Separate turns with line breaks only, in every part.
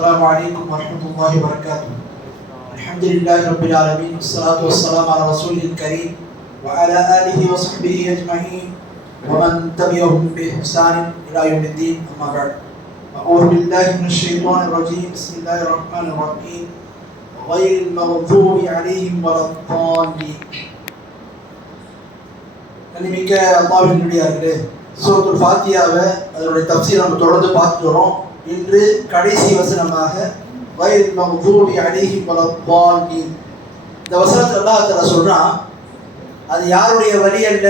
السلام عليكم ورحمة الله وبركاته الحمد لله رب العالمين والصلاة والسلام على رسوله الكريم وعلى آله وصحبه أجمعين ومن تبعهم بإحسان إلى يوم الدين أما بعد أعوذ بالله من الشيطان الرجيم بسم الله الرحمن الرحيم غير المغضوب عليهم ولا الضالين கண்ணிமிக்க அல்லாவின் நடிகார்களே சூரத்துல் ஃபாத்தியாவை அதனுடைய தப்சீர் நம்ம தொடர்ந்து பார்த்துட்டு வரோம் இன்று கடைசி வசனமாக வயல் பல அலிஹி வலப்பாலி இந்த வசனத்தில் அல்லாஹ் தஆலா சொல்றான் அது யாருடைய வழி அல்ல?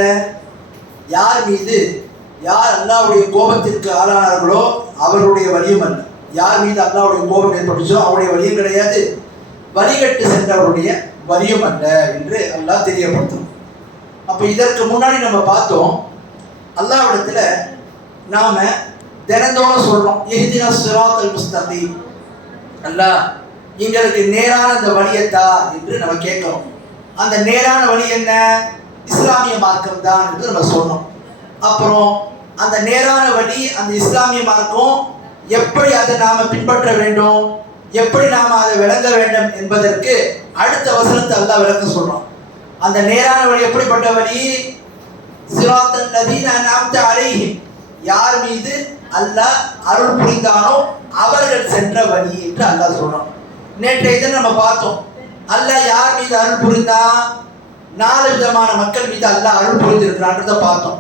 யார் மீது? யார் அல்லாவுடைய கோபத்திற்கு ஆளானார்களோ அவர்களுடைய வழியும் அல்ல. யார் மீது அல்லாவுடைய கோபம் ஏற்பட்டுச்சோ அவருடைய வழியும் கிடையாது. வழிகட்டு சென்றவருடைய வழியும் அல்ல என்று அல்லாஹ் தெரியப்படுத்தும். அப்போ இதற்கு முன்னாடி நம்ம பார்த்தோம் அல்லாவிடத்தில் நாம தினந்தோறும் சொல்லணும். எஹ்தினா சிராத்தல் முஸ்தகீம். அல்லாஹ் எங்களுக்கு நேரான அந்த வழியத்தா என்று நம்ம கேட்கிறோம். அந்த நேரான வழி என்ன? இஸ்லாமிய மார்க்கம் தான் என்று நம்ம சொன்னோம் அப்புறம் அந்த நேரான வழி அந்த இஸ்லாமிய மார்க்கம் எப்படி அதை நாம பின்பற்ற வேண்டும்? எப்படி நாம் அதை விளங்க வேண்டும் என்பதற்கு அடுத்த வசனத்தை அல்லா விளக்க சொல்றோம் அந்த நேரான வழி எப்படிப்பட்ட வழி? சிராத்தன் நதி நான் அன்அம்த அலைஹிம். யார் மீது? அல்லாஹ் அருள் புரிந்தானோ அவர்கள் சென்ற வழி என்று அல்லாஹ் சொல்றான். நேற்றைய தினம் நம்ம பார்த்தோம். அல்லாஹ் யார் மீது அருள் புரிந்தா? நாலு விதமான மக்கள் மீது அல்லாஹ் அருள் புரிந்திருக்கிறான்றத பார்த்தோம்.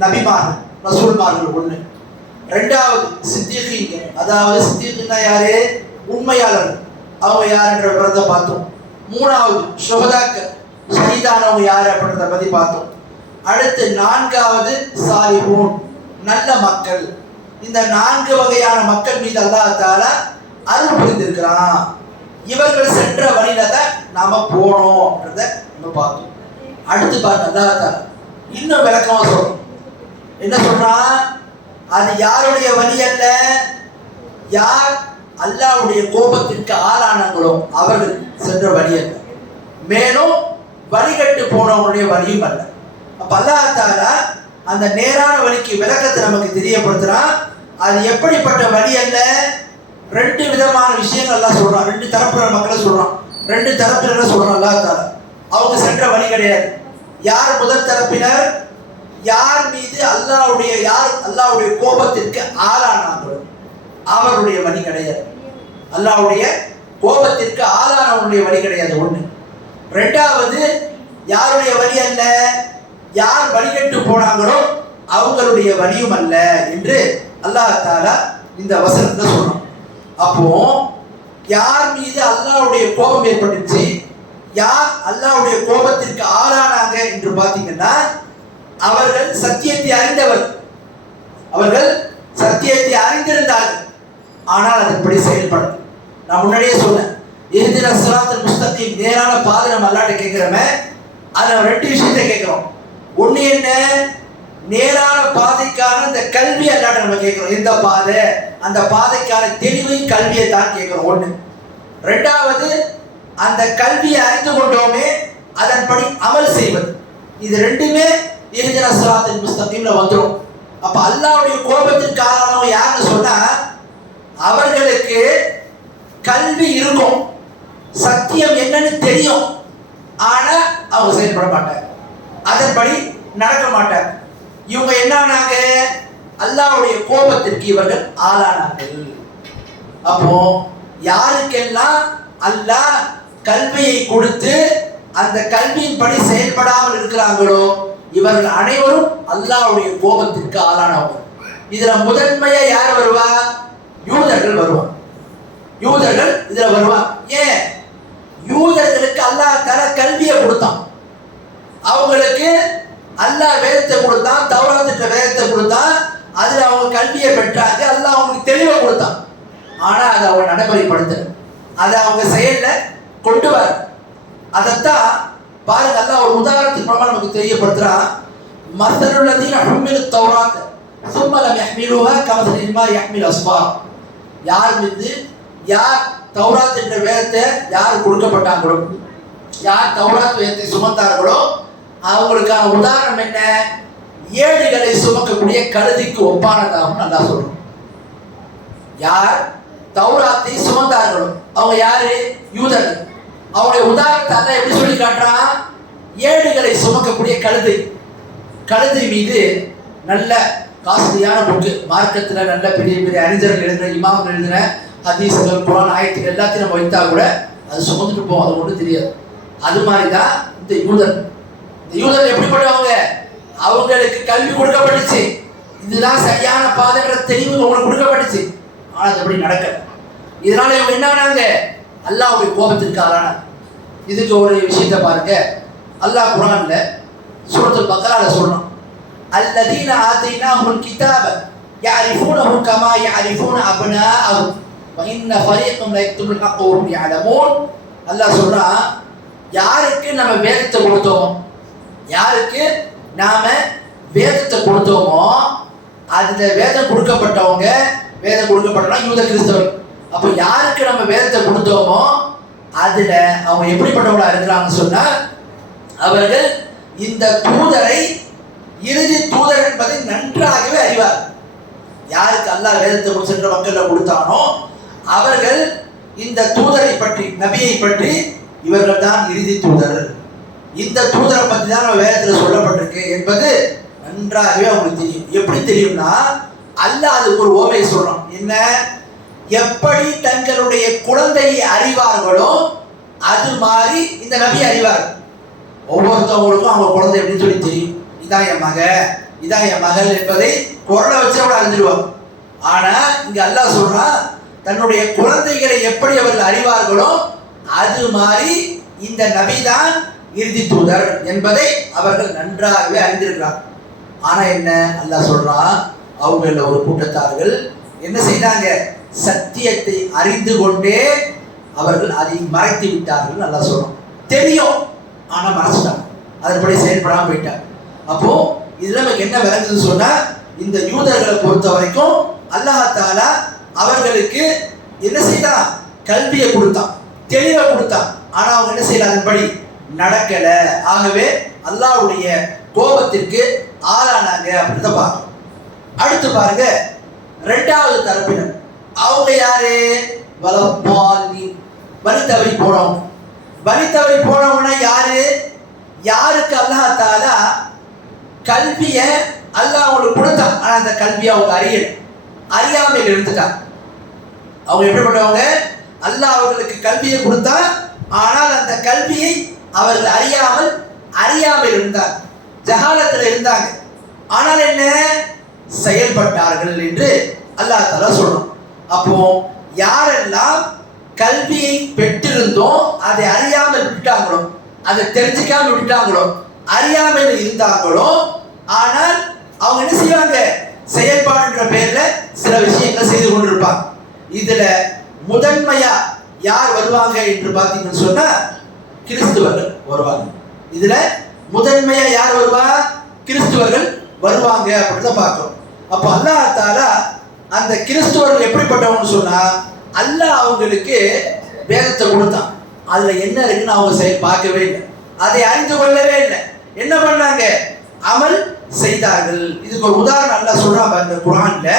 நபிமார்கள் ரசூல்மார்கள் ஒண்ணு. ரெண்டாவது சித்திகீங்க. அதாவது சித்திகீன்னா யாரு? உண்மையாளர்கள். அவங்க யாருன்ற விவரத்தை பார்த்தோம். மூணாவது சுகதாக்கள் ஷஹீதானவங்க யார் அப்படின்றத பத்தி பார்த்தோம். அடுத்து நான்காவது சாலிபூன் நல்ல மக்கள். இந்த நான்கு வகையான மக்கள் மீது அல்லாஹ் அருள் புரிந்திருக்கிறான். இவர்கள் சென்ற வழியில தான் நாம போனோம்ன்றத நம்ம பார்த்தோம். அடுத்து பாருங்க அல்லாஹ் இன்னும் விளக்கமா சொல்றோம் என்ன சொல்றான்? அது யாருடைய வழி அல்ல? யார் அல்லாஹ்வுடைய கோபத்திற்கு ஆளானாங்களோ அவர்கள் சென்ற வழி அல்ல. மேலும் வழிகட்டு போனவங்களுடைய வழியும் அல்ல. அப்ப அல்லாத்தால அந்த நேரான வழிக்கு விளக்கத்தை நமக்கு தெரியப்படுத்துறான். அது எப்படிப்பட்ட வழி அல்ல? ரெண்டு விதமான விஷயங்கள் எல்லாம் சொல்கிறான் ரெண்டு தரப்பினர் மக்களை சொல்கிறான் ரெண்டு தரப்பினரை சொல்கிறான் அல்லாஹ் தாலா. அவங்க சென்ற வழி கிடையாது. யார் முதல் தரப்பினர்? யார் மீது அல்லாவுடைய யார் அல்லாவுடைய கோபத்திற்கு ஆளானாங்களோ அவருடைய வழி கிடையாது. அல்லாவுடைய கோபத்திற்கு ஆளானவனுடைய வழி கிடையாது ஒன்று ரெண்டாவது யாருடைய வழி அல்ல? யார் வழிகட்டு போனாங்களோ அவங்களுடைய வழியும் அல்ல என்று அல்லாஹ் இந்த வசனத்தை சொல்றோம் அப்போ யார் மீது அல்லாவுடைய கோபம் ஏற்பட்டுச்சு யார் அல்லாவுடைய கோபத்திற்கு ஆளானாங்க என்று பார்த்தீங்கன்னா அவர்கள் சத்தியத்தை அறிந்தவர். அவர்கள் சத்தியத்தை அறிந்திருந்தார்கள். ஆனால் அதன்படி செயல்பட நான் முன்னாடியே சொன்னேன் எழுதின சிராத்தல் முஸ்தகீம் நேரான பாதை நம்ம அல்லாட்ட கேட்கிறோமே அதுல ரெண்டு விஷயத்தை கேட்கிறோம். ஒன்று என்ன? நேரான பாதைக்கான இந்த கல்வி அல்லாட்ட நம்ம கேட்கிறோம். இந்த பாதை? அந்த பாதைக்கான தெளிவையும் கல்வியை தான் கேட்கிறோம். ஒன்று ரெண்டாவது அந்த கல்வியை அறிந்து கொண்டோமே அதன்படி அமல் செய்வது. இது ரெண்டுமே இருஜன சலாத்தின் முஸ்தகீம்ல வந்துடும் அப்ப அல்லாவுடைய கோபத்திற்கு காரணம் யாருன்னு சொன்னா அவர்களுக்கு கல்வி இருக்கும். சத்தியம் என்னன்னு தெரியும். ஆனா அவங்க செயல்பட மாட்டாங்க. அதன்படி நடக்க மாட்டாங்க. இவங்க என்னானாங்க? அல்லாவுடைய அல்லாஹ்வுடைய கோபத்திற்கு இவர்கள் ஆளானார்கள். அப்போ யாருக்கெல்லாம் அல்லாஹ் கல்வியை கொடுத்து அந்த கல்வியின்படி செயல்படாமல் இருக்கிறாங்களோ இவர்கள் அனைவரும் அல்லாஹ்வுடைய கோபத்திற்கு ஆளானவங்க. இதுல முதன்மையா யார் வருவா? யூதர்கள் வருவாங்க. யூதர்கள் இதுல வருவாங்க ஏன்? யூதர்களுக்கு அல்லாஹ் தர கல்வியை கொடுத்தான். அவங்களுக்கு அல்லாஹ் வேதத்தை கொடுத்தான் தௌராத்திட்ட வேதத்தை கொடுத்தான் அதில் அவங்க கல்வியை பெற்றாங்க அல்லாஹ் அவங்களுக்கு தெளிவை கொடுத்தான். ஆனால் அதை அவங்க நடைமுறைப்படுத்தல. அதை அவங்க செயலில் கொண்டு வர. அதைத்தான் பாருங்க அல்லாஹ் ஒரு உதாரணத்துக்கு மூலமாக நமக்கு தெரியப்படுத்துகிறான் மசருள்ளதையும் அஹ்மில் தௌராத் சும்மலம் யஹ்மிலுவா கமசலிமா யஹ்மில் அஸ்பா யார் வந்து யார் தௌராத் என்ற வேதத்தை யார் கொடுக்கப்பட்டாங்களோ யார் தௌராத் வேதத்தை சுமந்தார்களோ? அவங்களுக்கான உதாரணம் என்ன? ஏடுகளை சுமக்கக்கூடிய கழுதிக்கு ஒப்பானதாகவும் நல்லா சொல்றோம் யார்? தௌராத்தை
சுமந்தார்களோ. அவங்க யாரு? யூதர்கள். அவங்களுடைய உதாரணத்தை எப்படி சொல்லி காட்டுறான் ஏடுகளை சுமக்கக்கூடிய கழுதை. கழுதை மீது நல்ல காஸ்ட்லியான புக்கு மார்க்கத்தில் நல்ல பெரிய பெரிய அறிஞர்கள் எழுதின இமாம்கள் எழுதின ஹதீஸ்கள் குரான் ஆயத்துகள் எல்லாத்தையும் நம்ம வைத்தா கூட அது சுமந்துட்டு போவோம் அது ஒன்றும் தெரியாது. அது மாதிரி தான் இந்த யூதர் யூதர் எப்படி பண்ணுவாங்க அவங்களுக்கு கல்வி கொடுக்கப்பட்டுச்சு இதுதான் சரியான பாதைங்கிற தெளிவு அவங்களுக்கு கொடுக்கப்பட்டுச்சு ஆனால் அது அப்படி நடக்கல இதனால இவங்க என்ன பண்ணாங்க அல்லாஹ்வுடைய கோபத்திற்கு ஆளானாங்க இதுக்கு ஒரு விஷயத்தை பாருங்க அல்லாஹ் குரான்ல சூரத்துல் பக்கரால சொல்றான் அல்லதீன ஆத்தைனாஹுல் கிதாப يعرفونه كما يعرفون أبناءهم وإن فريق لا يكتمون الحق وهم يعلمون அல்லாஹ் சொல்றான் யாருக்கு நம்ம வேதத்தை கொடுத்தோமோ யாருக்கு? நாம வேதத்தை கொடுத்தோமோ அந்த வேதம் கொடுக்கப்பட்டவங்க வேதம் கொடுக்கப்பட்டவங்க யூத கிறிஸ்தவர். அப்போ யாருக்கு நம்ம வேதத்தை கொடுத்தோமோ அதுல அவங்க எப்படிப்பட்டவங்களா இருக்கிறாங்கன்னு சொன்னா அவர்கள் இந்த தூதரை இறுதி தூதர் என்பதை நன்றாகவே அறிவார். யாருக்கு அல்லாஹ் வேதத்தை சென்ற மக்கள்ல கொடுத்தானோ அவர்கள் இந்த தூதரை பற்றி நபியை பற்றி இவர்கள் தான் இறுதி தூதர் இந்த தூதரை பற்றி தான் நம்ம வேதத்தில் சொல்லப்பட்டிருக்கு என்பது நன்றாகவே அவங்களுக்கு தெரியும். எப்படி தெரியும்னா அல்லாஹ் அதுக்கு ஒரு ஓமை சொல்றான். என்ன? எப்படி தங்களுடைய குழந்தையை அறிவார்களோ அது மாதிரி இந்த நபி அறிவார் ஒவ்வொருத்தவங்களுக்கும் அவங்க குழந்தை எப்படின்னு சொல்லி தெரியும். இதான் என் மக இதான் என் மகள் என்பதை குரலை வச்சு அவளை அறிஞ்சிருவாங்க. ஆனா இங்க அல்லாஹ் சொல்கிறான் தன்னுடைய குழந்தைகளை எப்படி அவர்கள் அறிவார்களோ அது மாதிரி இந்த நபிதான் இறுதி தூதர் என்பதை அவர்கள் நன்றாகவே அறிந்திருக்கிறார்கள் ஆனா என்ன? அல்லாஹ் சொல்றான் அவங்கள ஒரு கூட்டத்தார்கள் என்ன செய்தாங்க? சத்தியத்தை அறிந்து கொண்டே அவர்கள் அதை மறைத்து விட்டார்கள் நல்லா சொல்றோம் தெரியும் ஆனா மறைச்சிட்டாங்க அதன்படி செயல்படாம போயிட்டாங்க. அப்போ இதுல நமக்கு என்ன விளங்குதுன்னு சொன்னா இந்த யூதர்களை பொறுத்த வரைக்கும் அல்லாஹால அவர்களுக்கு என்ன செய்தான்? கல்வியை கொடுத்தான் தெளிவை கொடுத்தான். ஆனா அவங்க என்ன செய்யல அதன்படி? நடக்கல. ஆகவே அல்லாஹ்வுடைய கோபத்திற்கு ஆளானாங்க அப்படின்னு தான் பார்க்கணும். அடுத்து பாருங்க ரெண்டாவது தரப்பினர். அவங்க யாரு? வலப்பாலி வழி போனவங்க. வழி போனவங்கன்னா யாரு? யாருக்கு அல்லாஹால கல்வியை அல்லாஹ் அவங்களுக்கு கொடுத்தான். ஆனா அந்த கல்வியை அவங்க அறியல. அறியாமையில் இருந்துட்டாங்க அவங்க எப்படிப்பட்டவங்க அல்லாஹ் அவர்களுக்கு கல்வியை கொடுத்தா ஆனால் அந்த கல்வியை அவர்கள் அறியாமல் அறியாமல் இருந்தார். ஜஹாலத்தில் இருந்தாங்க. ஆனால் என்ன? செயல்பட்டார்கள் என்று அல்லாஹ் தலா சொல்றோம் அப்போ யாரெல்லாம் கல்வியை பெற்றிருந்தோம் அதை அறியாமல் விட்டாங்களோ அதை தெரிஞ்சுக்காம விட்டாங்களோ அறியாமல் இருந்தாங்களோ ஆனால் அவங்க என்ன செய்வாங்க? செயல்பாடுன்ற பேர்ல சில விஷயங்களை செய்து கொண்டிருப்பாங்க. இதுல முதன்மையா யார் வருவாங்க என்று பார்த்தீங்கன்னு சொன்னா கிறிஸ்துவர்கள் வருவாங்க. இதுல முதன்மையா யார் வருவா? கிறிஸ்துவர்கள் வருவாங்க அப்படின்னு தான் பார்க்கிறோம். அப்போ அல்லாஹ் தாலா அந்த கிறிஸ்துவர்கள் எப்படிப்பட்டவங்கன்னு சொன்னா அல்லாஹ் அவங்களுக்கு வேதத்தை கொடுத்தான். அதுல என்ன இருக்குன்னு அவங்க செயல் பார்க்கவே இல்லை. அதை அறிந்து கொள்ளவே இல்லை. என்ன பண்ணாங்க? அமல் செய்தார்கள். இதுக்கு ஒரு உதாரணம் நல்லா சொல்றாங்க அந்த குரான்ல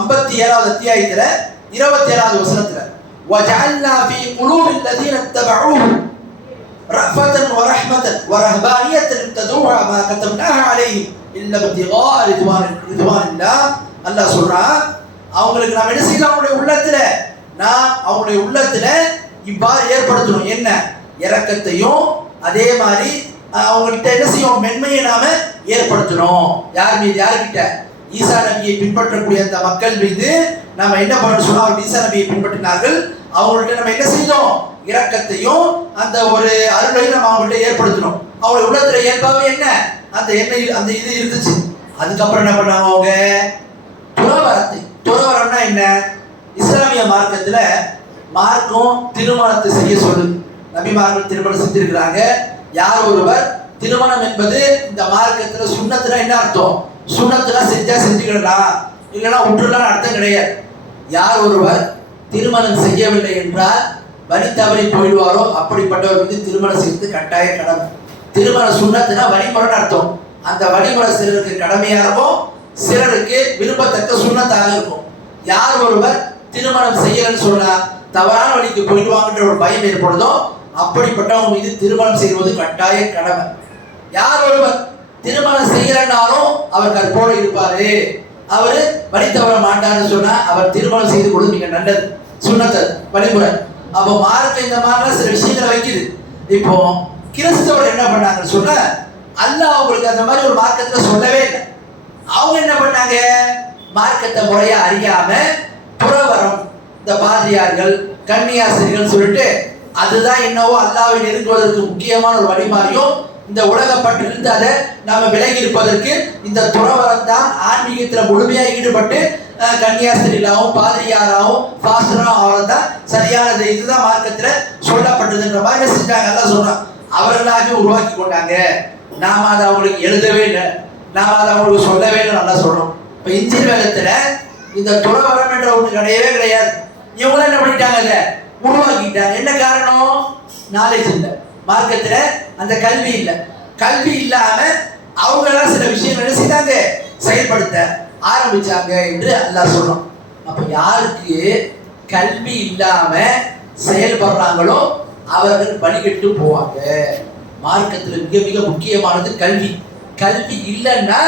ஐம்பத்தி ஏழாவது அத்தியாயத்துல இருபத்தி ஏழாவது வசனத்துல. وجعلنا في قلوب الذين اتبعوه رأفة ورحمة ورهبانية ابتدوها ما كتبناها عليهم إلا ابتغاء رضوان رضوان الله அல்லாஹ் சொல்றான் அவங்களுக்கு நாம் என்ன செய்யலாம் அவங்களுடைய உள்ளத்துல நாம் அவங்களுடைய உள்ளத்துல இவ்வாறு ஏற்படுத்தணும் என்ன இரக்கத்தையும் அதே மாதிரி அஹ், அவங்கள்ட்ட என்ன செய்யும் மென்மையை நாம ஏற்படுத்தணும் யார் மீது யார்கிட்ட ஈசா நபியை பின்பற்றக்கூடிய அந்த மக்கள் மீது நம்ம என்ன பண்ணணும் சொன்னா அவங்க ஈசா நபியை பின்பற்றினார்கள். அவங்கள்ட்ட நம்ம என்ன செய்தோம்? இரக்கத்தையும் அந்த ஒரு அருளையும் நம்ம அவங்கள்ட்ட ஏற்படுத்தணும் அவங்களுடைய உள்ளத்துல இயல்பாவே என்ன? அந்த எண்ணெய் அந்த இது இருந்துச்சு. அதுக்கப்புறம் என்ன பண்ணாங்க அவங்க? துறவரத்தை துறவரம்னா என்ன? இஸ்லாமிய மார்க்கத்துல மார்க்கம் திருமணத்தை செய்ய சொல்லுது. நபிமார்கள் திருமணம் செஞ்சிருக்கிறாங்க. யார் ஒருவர் திருமணம் என்பது இந்த மார்க்கத்துல சுண்ணத்துல என்ன அர்த்தம்? சுண்ணத்துல செஞ்சா செஞ்சுக்கிடலாம் இல்லைன்னா விட்டுலாம் அர்த்தம் கிடையாது. யார் ஒருவர் திருமணம் செய்யவில்லை என்றால் வழி தவறி போயிடுவாரோ? அப்படிப்பட்டவர் வந்து திருமணம் செய்வது கட்டாய கடமை. திருமண சுண்ணத்துனா வழிமுறைன்னு அர்த்தம். அந்த வழிமுறை சிலருக்கு இருக்கும் சிலருக்கு விரும்பத்தக்க சுண்ணத்தாக இருக்கும். யார் ஒருவர் திருமணம் செய்யலன்னு சொன்னா தவறான வழிக்கு போயிடுவாங்கன்ற ஒரு பயம் ஏற்படுதோ அப்படிப்பட்டவங்க மீது திருமணம் செய்வது கட்டாய கடமை. யார் ஒருவர் திருமணம் செய்யலனாலும் அவர் கற்போடு இருப்பாரு. அவர் வழி தவற மாட்டாருன்னு சொன்னா அவர் திருமணம் செய்து கொள்வது மிக நல்லது சுண்ணத்தல் வழிமுறை அப்போ மார்க்க இந்த மாதிரிலாம் சில விஷயங்களை வைக்குது. இப்போ கிறிஸ்தவர் என்ன பண்ணாங்கன்னு சொன்னா அல்லாஹ் அவங்களுக்கு அந்த மாதிரி ஒரு மார்க்கத்துல சொல்லவே இல்லை. அவங்க என்ன பண்ணாங்க? மார்க்கத்தை முறையா அறியாம புறவரம் இந்த பாதிரியார்கள் கன்னியாசிரியர்கள் சொல்லிட்டு அதுதான் என்னவோ அல்லாவை நெருங்குவதற்கு முக்கியமான ஒரு வழிமாறியும் இந்த உலகப்பட்டிருந்து அதை நம்ம விலகி இருப்பதற்கு இந்த துறவரம் தான் ஆன்மீகத்தில் முழுமையாக ஈடுபட்டு அஹ், கன்னியாஸ்திரிகளாகவும் பாதிரியாராகவும் பாஸ்டராகவும் அவரை தான் சரியானது. இதுதான் மார்க்கத்தில் சொல்லப்பட்டதுன்ற மாதிரி செஞ்சாங்க? எல்லாம் சொல்றான் அவர்களாக உருவாக்கி கொண்டாங்க. நாம அதை அவங்களுக்கு எழுதவே இல்லை. நாம அதை அவங்களுக்கு சொல்லவே இல்லை நல்லா சொல்றோம் இப்போ இன்ஜின் வேகத்துல இந்த துறவரம் என்ற ஒன்று கிடையவே கிடையாது. இவங்களும் என்ன பண்ணிட்டாங்க அதை உருவாக்கிட்டாங்க. என்ன காரணம்? நாலேஜ் இல்லை. மார்க்கத்துல அந்த கல்வி இல்லை. கல்வி இல்லாம அவங்களாம் சில விஷயங்கள் என்ன செய்தாங்க? செயல்படுத்த ஆரம்பிச்சாங்க என்று அல்லாஹ் சொல்றோம் அப்ப யாருக்கு கல்வி இல்லாம செயல்படுறாங்களோ அவர்கள் வழிகட்டு போவாங்க. மார்க்கத்துல மிக மிக முக்கியமானது கல்வி. கல்வி இல்லைன்னா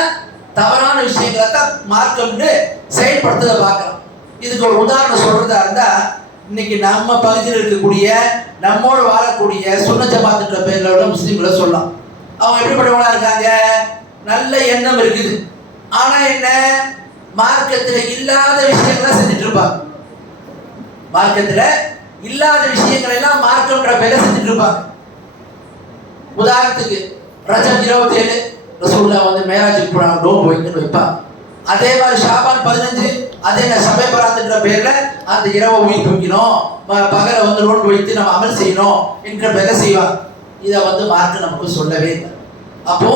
தவறான விஷயங்களை தான் மார்க்கம்னு செயல்படுத்துறத பார்க்கலாம் இதுக்கு ஒரு உதாரணம் சொல்றதா இருந்தா இன்னைக்கு நம்ம பகுதியில் இருக்கக்கூடிய நம்மோடு வாழக்கூடிய சுன்ன ஜமாத்துன்ற பேர்ல முஸ்லீம்களை சொல்லலாம். அவங்க எப்படிப்பட்டவங்களா இருக்காங்க? நல்ல எண்ணம் இருக்குது. ஆனா என்ன? மார்க்கத்தில் இல்லாத விஷயங்களை செஞ்சுட்டு இருப்பாங்க. மார்க்கத்துல இல்லாத விஷயங்களை எல்லாம் மார்க்கம்ன்ற பேரில் செஞ்சுட்டு இருப்பாங்க. உதாரணத்துக்கு ரஜம் இருபத்தி ஏழு ரசூல்லா வந்து மேராஜுக்கு போனாங்க நோம்பு வைக்கணும்னு வைப்பாங்க. அதே மாதிரி ஷாபான் பதினஞ்சு அதே நான் சபை பராத்துன்ற பேர்ல அந்த இரவை போய் தூக்கினோம். பகலை வந்து ரோடு வைத்து நம்ம அமல் செய்யணும் என்ற பேரை செய்வாங்க இதை வந்து மார்க்க நமக்கு சொல்லவே இல்லை. அப்போ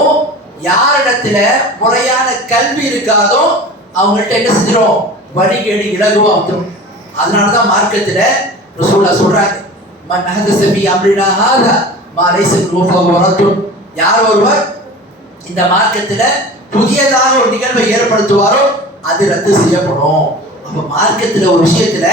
யாரிடத்துல முறையான கல்வி இருக்காதோ அவங்கள்ட்ட என்ன செஞ்சிடும் வழிகேடு இலகுவா வந்துடும் அதனாலதான் மார்க்கத்துல ரசூலா சொல்றாங்க மன் ஹதஸ ஃபீ அம்ரினா ஹாதா மா லைஸ யார் ஒருவர் இந்த மார்க்கத்துல புதியதாக ஒரு நிகழ்வை ஏற்படுத்துவாரோ அது ரத்து செய்யப்படும். அப்ப மார்க்கத்துல ஒரு விஷயத்துல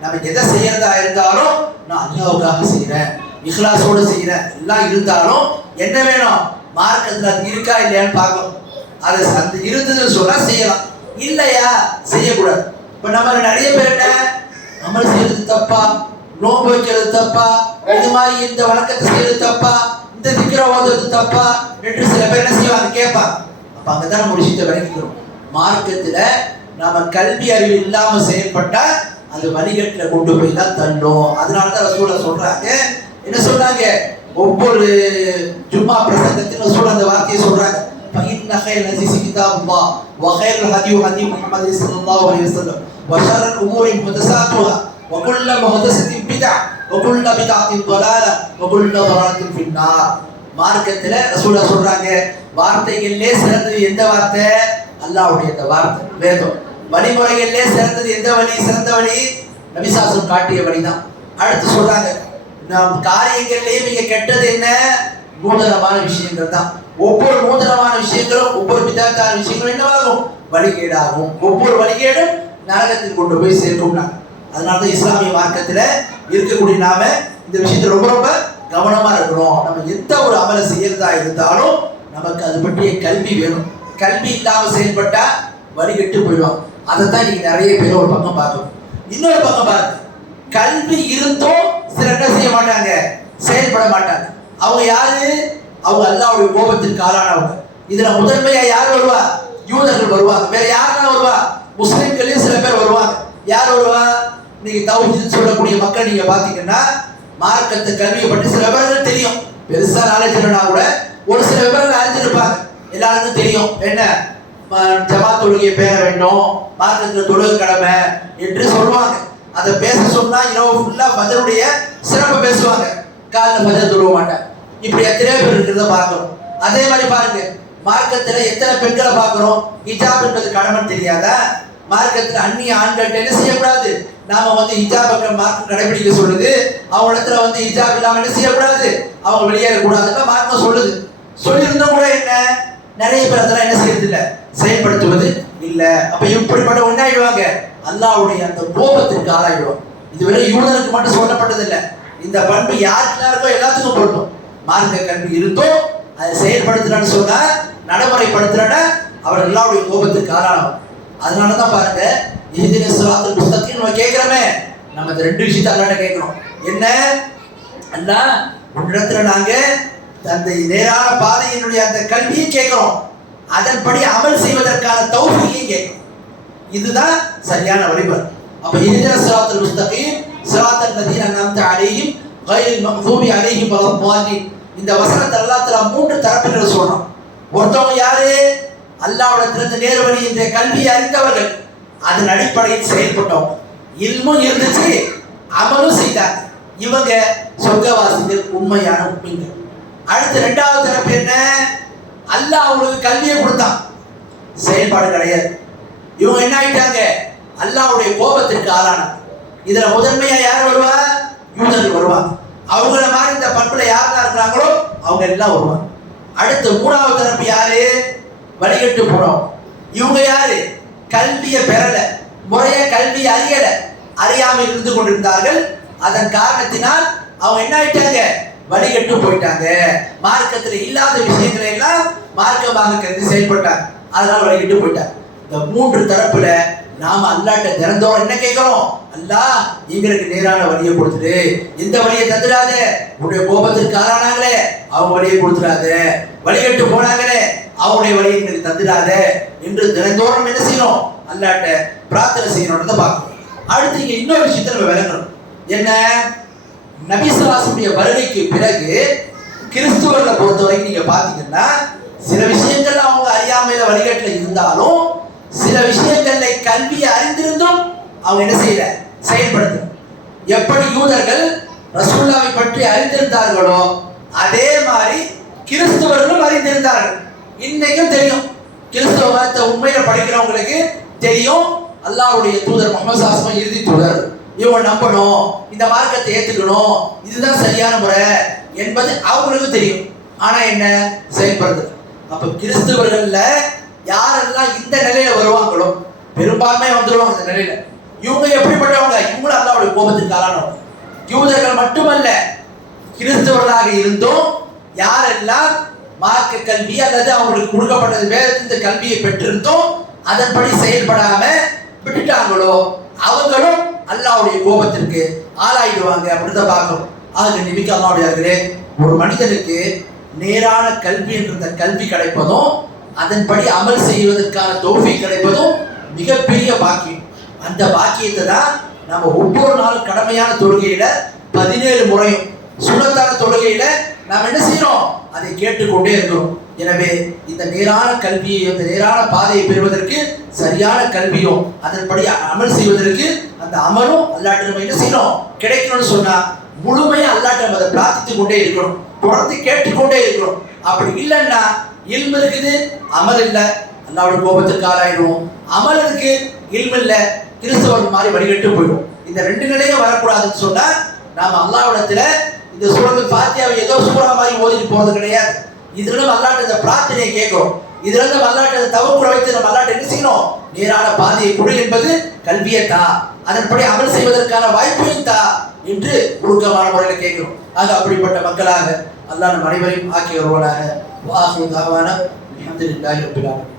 நம்ம எதை செய்யறதா இருந்தாலும் நான் அல்லாவுக்காக செய்யறேன் இஹ்லாஸோட செய்யறேன் எல்லாம் இருந்தாலும் என்ன வேணும்? மார்க்கத்துல அது இருக்கா இல்லையான்னு பார்க்கணும். அது அந்த இருந்ததுன்னு சொன்னா செய்யலாம். இல்லையா? செய்யக்கூடாது. இப்ப நம்ம நிறைய பேர் என்ன? அமல் செய்யறது தப்பா? நோன்பு வைக்கிறது தப்பா? இது மாதிரி இந்த வழக்கத்தை செய்யறது தப்பா? இந்த திக்கிற ஓதுறது தப்பா? என்று சில பேர் என்ன செய்வாங்க? கேட்பாங்க. அப்ப அங்கதான் நம்ம ஒரு விஷயத்தை விளங்கிக்கிறோம். மார்க்கத்துல நாம கல்வி அறிவு இல்லாம செயல்பட்டா அது வழிகட்டுல கொண்டு போய் தான் தள்ளும் அதனாலதான் ரசூலா சொல்றாங்க என்ன சொல்றாங்க ஒவ்வொரு ஜும்மா பிரசங்கத்திலும் ரசூல் அந்த வார்த்தையை சொல்றாங்க فإن خير الحديث كتاب الله وخير الهدي هدي محمد صلى الله عليه وسلم وشر الأمور محدثاتها وكل محدثة بدعة وكل بدعة ضلالة وكل ضلالة في النار மார்க்கத்துல ரசூலா சொல்றாங்க வார்த்தைகளிலே சிறந்தது எந்த வார்த்தை அல்லாவுடைய இந்த வார்த்தை வேதம். வழிமுறைகளிலே சிறந்தது எந்த வழி? சிறந்த வழி நபிசாசம் காட்டிய வழிதான். அடுத்து சொல்றாங்க நம் காரியங்களிலேயே மிக கெட்டது என்ன? நூதனமான விஷயங்கள் தான். ஒவ்வொரு நூதனமான விஷயங்களும் ஒவ்வொரு விதத்தான விஷயங்களும் என்னவாகும் வழிகேடாகும். ஒவ்வொரு வழிகேடும் நரகத்தில் கொண்டு போய் சேர்க்கும்னாங்க. அதனால தான் இஸ்லாமிய மார்க்கத்தில் இருக்கக்கூடிய நாம இந்த விஷயத்தை ரொம்ப ரொம்ப கவனமாக இருக்கணும். நம்ம எந்த ஒரு அமலை செய்யறதா இருந்தாலும் நமக்கு அது பற்றிய கல்வி வேணும். கல்வி இல்லாமல் செயல்பட்டா வழிகட்டு போயிடும். அதை தான் நீங்க நிறைய பேர் ஒரு பக்கம் பார்க்கணும். இன்னொரு பக்கம் பாருங்க. கல்வி இருந்தும் சில என்ன செய்ய மாட்டாங்க? செயல்பட மாட்டாங்க. அவங்க யாரு? அவங்க அல்லாவுடைய கோபத்திற்கு ஆளானவங்க. இதுல முதன்மையா யார் வருவா? யூதர்கள் வருவாங்க. வேற யாரெல்லாம் வருவா? முஸ்லிம்களையும் சில பேர் வருவாங்க. யார் வருவா? நீங்க தௌஹீத் சொல்லக்கூடிய மக்கள் நீங்க பாத்தீங்கன்னா மார்க்கத்தை கல்வியை பற்றி சில பேருக்கு தெரியும். பெருசா நாலேஜ் இல்லைனா கூட ஒரு சில விவரங்கள் அறிஞ்சிருப்பாங்க எல்லாருக்கும் தெரியும். என்ன? ம- ஜமாத் தொழுகையை பேர வேண்டும் மார்க்கத்தில் தொழுகை கடமை என்று சொல்லுவாங்க. அதை பேச சொன்னா இரவு ஃபுல்லா பஜருடைய சிறப்பு பேசுவாங்க. காலில் பஜர் தொழுவ மாட்டேன் இப்படி எத்தனையோ பேர் இருக்கிறத பார்க்கிறோம். அதே மாதிரி பாருங்க மார்க்கத்தில் எத்தனை பெண்களை பார்க்குறோம்? ஹிஜாப் என்பது கடமை தெரியாதா? மார்க்கத்தில் அந்நிய ஆண்கள்ட்ட என்ன செய்யக்கூடாது? நாம வந்து ஹிஜாப் மார்க்கம் கடைபிடிக்க சொல்லுது. அவங்க இடத்துல வந்து ஹிஜாப் இல்லாமல் என்ன செய்யக்கூடாது? அவங்க வெளியேறக்கூடாதுன்னு மார்க்கம் சொல்லுது. சொல்லியிருந்தோம் கூட என்ன? நிறைய பேர் அதெல்லாம் என்ன செய்யறது இல்ல செயல்படுத்துவது இல்ல. அப்ப இப்படிப்பட்ட ஒன்னாயிடுவாங்க அல்லாவுடைய அந்த கோபத்திற்கு ஆளாயிடும் இதுவரை யூதனுக்கு மட்டும் சொல்லப்பட்டது இல்ல இந்த பண்பு யாருக்கு இருக்கோ எல்லாத்துக்கும் பொருந்தும். மார்க்க கல்வி இருந்தோ அதை செயல்படுத்துறான்னு சொன்னா நடைமுறைப்படுத்துறான அவர் எல்லாருடைய கோபத்துக்கு ஆளாகும். அதனாலதான் பாருங்க எதிர சிராத்தல் புத்தகத்தையும் நம்ம கேட்கிறோமே. நம்ம இந்த ரெண்டு விஷயத்தை அல்லாட்ட கேட்கிறோம். என்ன? அண்ணா உன்னிடத்துல நாங்க அந்த நேரான பாதையினுடைய அந்த கல்வியை கேட்கிறோம். அதன்படி அமல் செய்வதற்கான தௌஃபீகையும் கேட்கிறோம். இதுதான் சரியான வழிபாடு அப்ப இஹ்தின சிராத்தல் முஸ்தகீம் சிராத்தல் லதீன அன்அம்த அலைஹிம் கைரில் மக்தூபி அலைஹிம் இந்த வசனத்தை அல்லாஹ் மூன்று தரப்பினர் சொல்றோம் ஒருத்தவங்க யாரு? அல்லாவிடத்திலிருந்து நேர்வழி இந்த கல்வியை அறிந்தவர்கள். அதன் அடிப்படையில் செயல்பட்டோம். இல்மும் இருந்துச்சு அமலும் செய்தார் இவங்க சொர்க்கவாசிகள் உண்மையான உண்மைங்க அடுத்து ரெண்டாவது தரப்பு என்ன? அல்லாஹ் அவங்களுக்கு கல்வியை கொடுத்தான். செயல்பாடு கிடையாது. இவங்க என்ன ஆயிட்டாங்க? அல்லாவுடைய கோபத்திற்கு ஆளான இதுல முதன்மையா யார் வருவா? யூதர்கள் வருவாங்க அவங்கள மாதிரி இந்த பண்புல யாரெல்லாம் இருக்கிறாங்களோ அவங்க எல்லாம் வருவாங்க அடுத்து மூணாவது தரப்பு யாரு? வழிகட்டு போறோம். இவங்க யாரு? கல்வியை பெறல. முறைய கல்வி அறியல. அறியாமல் இருந்து கொண்டிருந்தார்கள். அதன் காரணத்தினால் அவங்க என்ன ஆயிட்டாங்க? வழிகட்டு போயிட்டாங்க. மார்க்கத்துல இல்லாத விஷயங்களை எல்லாம் மார்க்கமாக கருதி செயல்பட்டாங்க. அதனால வழிகட்டு போயிட்டாங்க. இந்த மூன்று தரப்புல நாம அல்லாட்ட திறந்தோம் என்ன கேட்கிறோம்? அல்லாஹ் எங்களுக்கு நேரான வழியை கொடுத்துரு இந்த வழியை தந்துடாத? உன்னுடைய கோபத்திற்கு ஆளானாங்களே? அவங்க வழியை கொடுத்துடாத. வழிகட்டு போனாங்களே? அவங்களுடைய வழியை எங்களுக்கு தந்துடாத என்று தினந்தோறும் என்ன செய்யணும்? அல்லாட்ட பிரார்த்தனை செய்யணும்ன்றத பார்க்கணும். அடுத்து இங்க இன்னொரு விஷயத்த நம்ம விளங்கணும். என்ன? நபிசுவாசனுடைய வருகைக்கு பிறகு கிறிஸ்துவர்களை பொறுத்தவரை நீங்க பாத்தீங்கன்னா சில விஷயங்கள் அவங்க அறியாமையில வழிகாட்டில் இருந்தாலும் சில விஷயங்கள்ல கல்வியை அறிந்திருந்தும் அவங்க என்ன செய்யல? செயல்படுத்த எப்படி யூதர்கள் ரசூல்லாவை பற்றி அறிந்திருந்தார்களோ அதே மாதிரி கிறிஸ்துவர்களும் அறிந்திருந்தார்கள். இன்னைக்கும் தெரியும். கிறிஸ்தவ மதத்தை உண்மையில படிக்கிறவங்களுக்கு தெரியும். அல்லாவுடைய தூதர் முகமது சாஸ்மா இறுதி தூதர். இவன் நம்பணும் இந்த மார்க்கத்தை ஏற்றுக்கணும் இதுதான் சரியான முறை என்பது அவங்களுக்கு தெரியும். ஆனால் என்ன? செயல்படுறது. அப்போ கிறிஸ்துவர்களில் யாரெல்லாம் இந்த நிலையில வருவாங்களோ பெரும்பான்மை வந்துடுவாங்க இந்த நிலையில. இவங்க எப்படிப்பட்டவங்க? இவங்களும் அல்லாவுடைய கோபத்துக்கு ஆளானவங்க. யூதர்கள் மட்டுமல்ல கிறிஸ்தவர்களாக இருந்தும் யாரெல்லாம் மார்க்க கல்வி அல்லது அவங்களுக்கு கொடுக்கப்பட்டது வேதத்தின் கல்வியை பெற்றிருந்தோம் அதன்படி செயல்படாம விட்டுட்டாங்களோ அல்லாவுடைய கோபத்திற்கு ஆளாயிடுவாங்க அப்படிதான் பார்க்கணும். ஆக நிமிக்க அல்லாவுடைய ஒரு மனிதனுக்கு நேரான கல்வி என்ற கல்வி கிடைப்பதும் அதன்படி அமல் செய்வதற்கான தோல்வி கிடைப்பதும் மிகப்பெரிய பாக்கியம். அந்த பாக்கியத்தை தான் நம்ம ஒவ்வொரு நாளும் கடமையான தொழுகையில பதினேழு முறையும் சுனத்தான தொழுகையில நாம் என்ன செய்யறோம் அதை கேட்டுக்கொண்டே இருக்கிறோம் எனவே இந்த நேரான கல்வியையும் இந்த நேரான பாதையை பெறுவதற்கு சரியான கல்வியும் அதன்படி அமல் செய்வதற்கு அந்த அமலும் அல்லாட்டு நம்ம என்ன செய்யணும்? கிடைக்கணும்னு சொன்னா முழுமையா அல்லாட்டு நம்ம அதை பிரார்த்தித்து கொண்டே இருக்கணும். தொடர்ந்து கேட்டுக்கொண்டே இருக்கிறோம் அப்படி இல்லைன்னா இல்மு இருக்குது அமல் இல்லை. அல்லாவோட கோபத்துக்கு ஆளாயிடுவோம். அமல் இருக்கு இல்மு இல்லை. கிறிஸ்தவர் மாதிரி வடிகட்டு போயிடும். இந்த ரெண்டு நிலையும் வரக்கூடாதுன்னு சொன்னா நாம் அல்லாவிடத்துல இந்த சூழல் பாத்தியாவை ஏதோ சூறா மாதிரி ஓதிட்டு போறது கிடையாது. இதுல வரலாற்று இந்த பிரார்த்தனையை கேட்கிறோம். இதுல இருந்து நம்ம அல்லாட்ட தவக்குற வைத்து நம்ம அல்லாட்ட என்ன செய்யணும்? நேரான பாதையை கொடு என்பது கல்வியை தா. அதன்படி அமல் செய்வதற்கான வாய்ப்பையும் தா என்று உருக்கமான முறையில் கேட்கிறோம். ஆக அப்படிப்பட்ட மக்களாக அல்லாஹ் நம் அனைவரையும் ஆக்கி வருவனாக. வாசு தாவான. அல்ஹம்துலில்லாஹி ஆலமீன்.